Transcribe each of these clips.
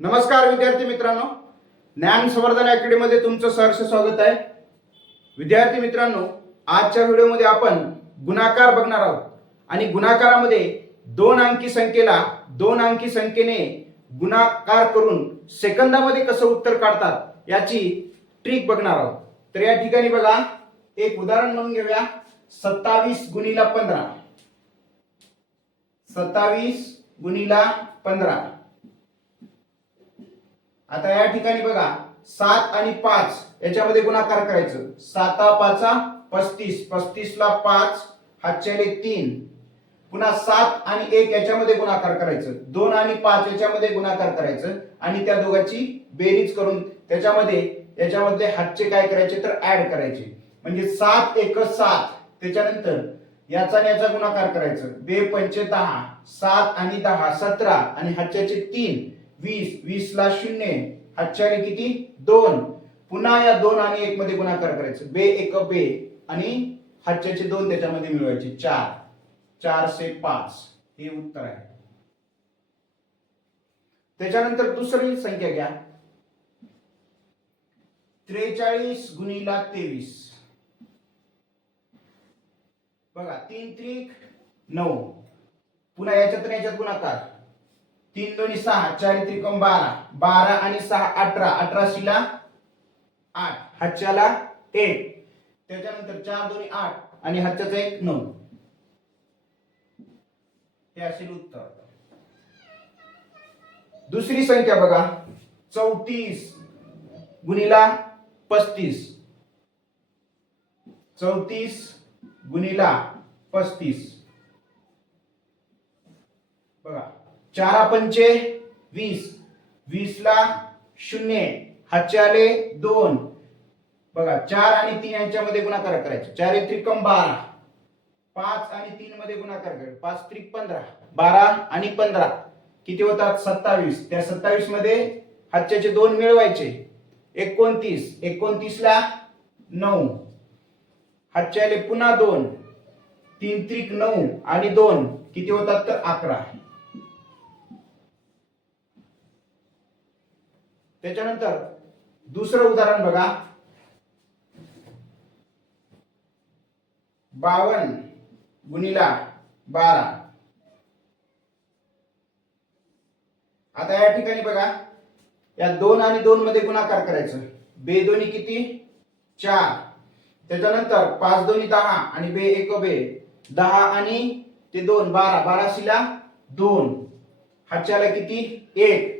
नमस्कार विद्यार्थी मित्रांनो, ज्ञान संवर्धन अकॅडमी मध्ये तुमचं सहर्ष स्वागत आहे। विद्यार्थी मित्रांनो, आजच्या व्हिडिओमध्ये आपण गुणाकार बघणार आहोत आणि गुणाकारामध्ये दोन अंकी संख्येने गुणाकार करून सेकंदामध्ये कसं उत्तर काढतात याची ट्रिक बघणार आहोत। तर या ठिकाणी बघा, एक उदाहरण म्हणून घेऊया। 27 गुणिला 15, 27 गुणिला 15। आता या ठिकाणी बघा, 7 आणि 5 याच्यामध्ये गुणाकार करायचं। 7 5 35, 35 ला 5 हातच्याले 3। पुन्हा 7 आणि 1 याच्यामध्ये गुणाकार करायचं। 2 आणि 5 याच्यामध्ये गुणाकार करायचं आणि त्या दोघांची बेरीज करून याच्यामध्ये हातचे काय करायचे तर ऍड करायचे। म्हणजे 7 1 7, त्याच्यानंतर याचा आणि याचा गुणाकार करायचं। 2 पंचे 10, 7 आणि 10 17 आणि हातच्याचे 3 20, 20 ला 0 हातच्याने किती 2। पुन्हा या 2 आणि 1 मध्ये गुणाकार करायचं। बे 1 बे आणि हातच्याचे 2 त्याच्यामध्ये मिळवायचे। 4 4 से 5 हे उत्तर आहे। त्याच्यानंतर दुसरी संख्या घ्या, 43 गुणिला 23। बघा, 3 त्रिक 9, पुन्हा याच्यात गुणाकार। 3 दोन्ही 6, 4 त्रिकोण 12, 12 आणि 6 18, 18 शिला 8 हातच्याला 1, त्याच्यानंतर 4 दोन्ही 8 आणि हातच्याचा 1 9, हे असेल उत्तर। दुसरी संख्या बघा, 34 गुणिला 35, 34 गुणिला 35। बघा, 4 पंचे 20, 20 ला 0 हातच्याले 2। बघा, 4 आणि 3 यांच्यामध्ये गुणाकार करायचे। 4 त्रिकोण 12, 5 आणि 3 मध्ये गुणाकार करायचा। 5 त्रिक 15, 12 आणि 15 किती होतात 27। त्या 27 मध्ये हातच्याचे 2 मिळवायचे। 29, 29 ला 9 हातच्याले पुन्हा 2, 3 त्रिक 9 आणि 2 किती होतात तर 11। त्याच्यानंतर दुसरं उदाहरण बघा, 52 गुणिला 12। आता या ठिकाणी बघा, या 2 आणि 2 मध्ये गुणाकार करायचं। बे दोन्ही किती 4, त्याच्यानंतर 5 दोन्ही 10 आणि बे 1 बे 10 आणि ते 2 12, 12 शिला 2 हातच्याला किती 1,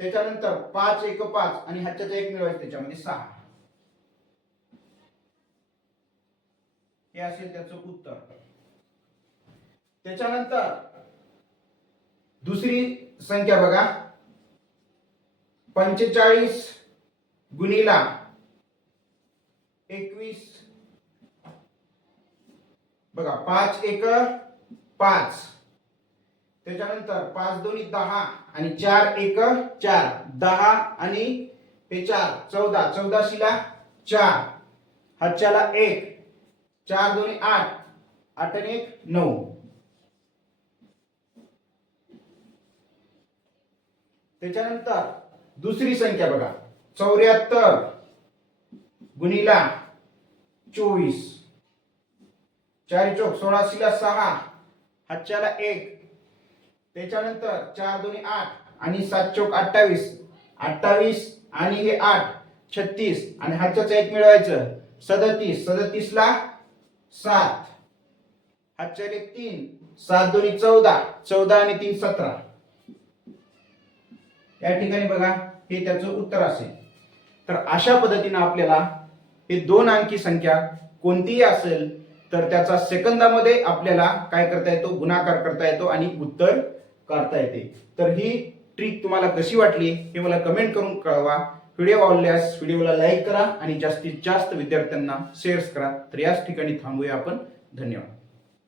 त्याच्यानंतर 5 1 5 आणि हातच्याचा 1 मिळवायचं, त्याच्यामध्ये 6, हे असेल त्याचं उत्तर। त्याच्यानंतर दुसरी संख्या बघा, 45 गुणिला 21। बघा, 5 1 5, त्याच्यानंतर 5 दोन्ही 10 आणि 4 1 4, 10 आणि हे 4 14, 14 शिला 4 हातच्याला 1, 4 दोन्ही 8, 8 आणि 1 9। त्याच्यानंतर दुसरी संख्या बघा, 74 गुणिला 24। 4 चौक 16 शिला 6 हातच्याला 1, त्याच्यानंतर 4 दोन्ही 8 आणि 7 चौक 28, 28 आणि हे 8 36 आणि हातच्याचा 1 मिळवायचं। 37, 37 ला 7 हातच्याले 3, 7 दोन्ही 14, 14 आणि 3 17। या ठिकाणी बघा, हे त्याचं उत्तर असेल। तर अशा पद्धतीने आपल्याला हे दोन अंकी संख्या कोणतीही असेल तर त्याचा सेकंदामध्ये आपल्याला काय करता येतो, गुणाकार करता येतो आणि उत्तर काढता येते। तर ही ट्रिक तुम्हाला कशी वाटली हे मला कमेंट करून कळवा। व्हिडिओ आवडल्यास व्हिडिओला लाईक करा आणि जास्तीत जास्त विद्यार्थ्यांना शेअर करा। तर याच ठिकाणी थांबूया आपण। धन्यवाद।